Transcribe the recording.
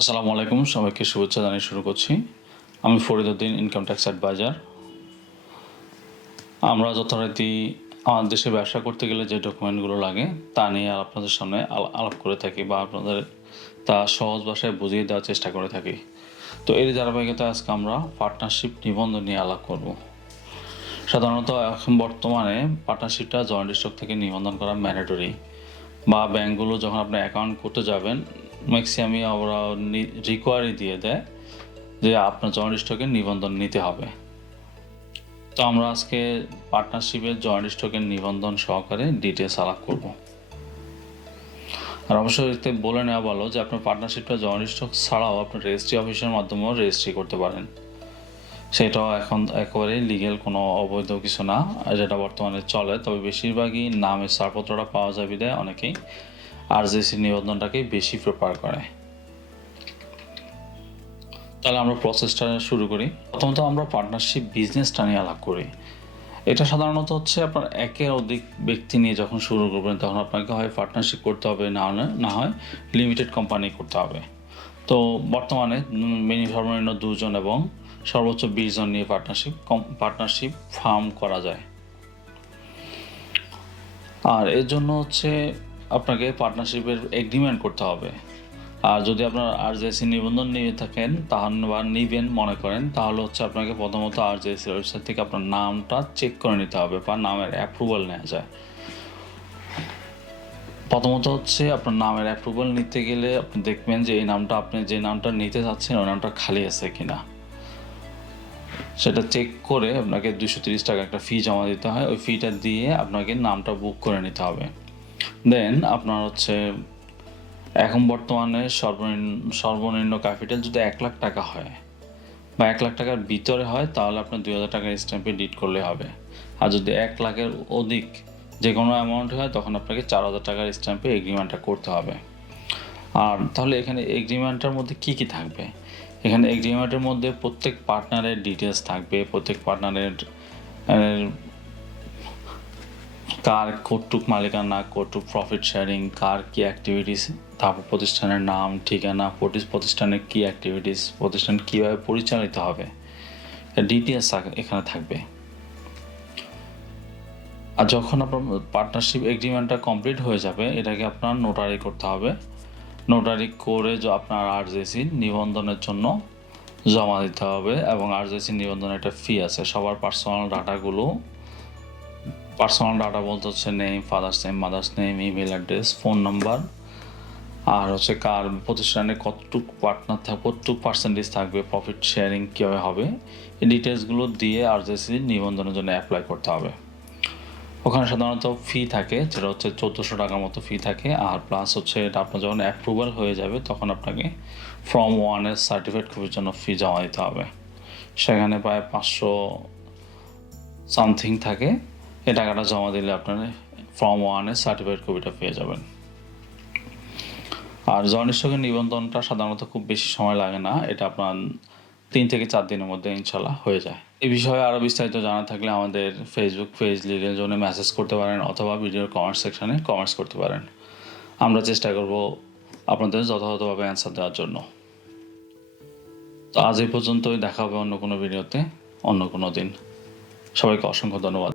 আসসালামু আলাইকুম, সবাইকে শুভেচ্ছা জানিয়ে শুরু করছি। আমি ফরিদউদ্দিন, ইনকাম ট্যাক্স অ্যাডভাইজার। আমরা যথারীতি আমার দেশে ব্যবসা করতে গেলে যে ডকুমেন্টগুলো লাগে তা নিয়ে আপনাদের সামনে আলাপ করে থাকি বা আপনাদের তা সহজ ভাষায় বুঝিয়ে দেওয়ার চেষ্টা করে থাকি। তো এর ধারাবাহিকতায় আজকে আমরা পার্টনারশিপ নিবন্ধন নিয়ে আলাপ করব। সাধারণত এখন বর্তমানে পার্টনারশিপটা জয়েন্ট স্টক থেকে নিবন্ধন করা ম্যান্ডেটরি, বা ব্যাংকগুলো যখন আপনি অ্যাকাউন্ট করতে যাবেন ম্যাক্সিমামই ওরা রিকোয়ারি দিয়ে দেয় যে আপনার জয়েন্ট স্টকের নিবন্ধন নিতে হবে। তো আমরা আজকে পার্টনারশিপের জয়েন্ট স্টকের নিবন্ধন সহকারে ডিটেলস আলাপ করব। আর অবশ্যই এতে বলে নেওয়া ভালো যে আপনার পার্টনারশিপটা জয়েন্ট স্টক ছাড়াও আপনার রেজিস্ট্রি অফিসের মাধ্যমেও রেজিস্ট্রি করতে পারেন। সেটাও এখন একেবারে লিগেল কোনো অবৈধ কিছু না, যেটা বর্তমানে চলে। তবে বেশিরভাগই নামের ছাড়পত্রটা পাওয়া যাবে দেয় অনেকেই আরজেসি নিবন্ধনটাকেই বেশি প্রেফার করে। তাহলে আমরা প্রসেসটা শুরু করি। প্রথমত আমরা পার্টনারশিপ বিজনেসটা নিয়ে আলাপ করি। এটা সাধারণত হচ্ছে আপনার একের অধিক ব্যক্তি নিয়ে যখন শুরু করবেন তখন আপনাকে হয় পার্টনারশিপ করতে হবে, না হয় লিমিটেড কোম্পানি করতে হবে। তো বর্তমানে সর্বনিম্ন 2 জন এবং সর্বোচ্চ 20 জন নিয়ে পার্টনারশিপ ফার্ম করা যায়। আর এর জন্য হচ্ছে আপনাকে পার্টনারশিপের এগ্রিমেন্ট করতে হবে। আর যদি আপনার আরজেসি নিবন্ধন নিয়ে থাকেন তাহলে বা নিবেন মনে করেন, তাহলে হচ্ছে আপনাকে প্রথমত আরজেসি ওয়েবসাইট থেকে আপনার নামটা চেক করে নিতে হবে বা নামের অ্যাপ্রুভাল নেওয়া যায়। প্রথমত হচ্ছে আপনার নামের অ্যাপ্রুভাল নিতে গেলে আপনি দেখবেন যে আপনি যে নামটা নিতে চাচ্ছেন ওই নামটা খালি আছে কিনা। সেটা চেক করে আপনাকে 230 টাকা একটা ফি জমা দিতে হয়। ওই ফিটা দিয়ে আপনাকে নামটা বুক করে নিতে হবে। দেন আপনার হচ্ছে এখন বর্তমানে সর্বনিম্ন ক্যাপিটাল যদি 1 লাখ টাকা হয় বা 1 লাখ টাকার ভিতরে হয় তাহলে আপনার 2000 টাকার স্ট্যাম্পে ডিড করলে হবে। আর যদি 1 লাখের অধিক যে কোনো অ্যামাউন্ট হয় তখন আপনাকে 4000 টাকার স্ট্যাম্পে এগ্রিমেন্টটা করতে হবে। আর তাহলে এখানে এগ্রিমেন্টটার মধ্যে কি কি থাকবে? এখানে এগ্রিমেন্টের মধ্যে প্রত্যেক পার্টনারের ডিটেলস থাকবে, প্রত্যেক পার্টনারের কার কতটুক মালিকানা, কতটুক প্রফিট শেয়ারিং, কার কী অ্যাক্টিভিটিস, তারপর প্রতিষ্ঠানের নাম, ঠিকানা, প্রতিষ্ঠানের কী অ্যাক্টিভিটিস, প্রতিষ্ঠান কীভাবে পরিচালিত হবে, ডিটেলস এখানে থাকবে। আর যখন আপনার পার্টনারশিপ এগ্রিমেন্টটা কমপ্লিট হয়ে যাবে এটাকে আপনার নোটারি করতে হবে। নোটারি করে আপনার আরজেসি নিবন্ধনের জন্য জমা দিতে হবে এবং আরজেসি নিবন্ধনের একটা ফি আছে। সবার পার্সোনাল ডাটা বলতে হচ্ছে name, father's name, mother's name, email address, phone number, আর হচ্ছে কার প্রতিষ্ঠানে কতটুক পার্টনার থাকবে, কতটুক পার্সেন্টেজ থাকবে, প্রফিট শেয়ারিং কীভাবে হবে, এই ডিটেলসগুলো দিয়ে আরজেসি নিবন্ধনের জন্য অ্যাপ্লাই করতে হবে। ওখানে সাধারণত ফি থাকে, যেটা হচ্ছে 1400 টাকার মতো ফি থাকে। আর প্লাস হচ্ছে এটা আপনার যখন অ্যাপ্রুভাল হয়ে যাবে তখন আপনাকে ফর্ম 1-এর সার্টিফিকেট কপির জন্য ফি জমা দিতে হবে। সেখানে প্রায় 500 সামথিং থাকে। এই টাকাটা জমা দিলে আপনার ফর্ম 1-এর সার্টিফিকেট কপিটা পেয়ে যাবেন। আর জয়েন্ট স্টকের নিবন্ধনটা সাধারণত খুব বেশি সময় লাগে না, এটা আপনার 3 থেকে 4 দিনের মধ্যে ইনশাল্লাহ হয়ে যায়। এই বিষয়ে আরও বিস্তারিত জানা থাকলে আমাদের ফেসবুক পেজ লিগ্যালজোনে মেসেজ করতে পারেন অথবা ভিডিওর কমেন্ট সেকশনে কমেন্টস করতে পারেন। আমরা চেষ্টা করব আপনাদের যথাযথভাবে অ্যান্সার দেওয়ার জন্য। তো আজ এই পর্যন্তই, দেখা হবে অন্য কোনো ভিডিওতে অন্য কোনো দিন। সবাইকে অসংখ্য ধন্যবাদ।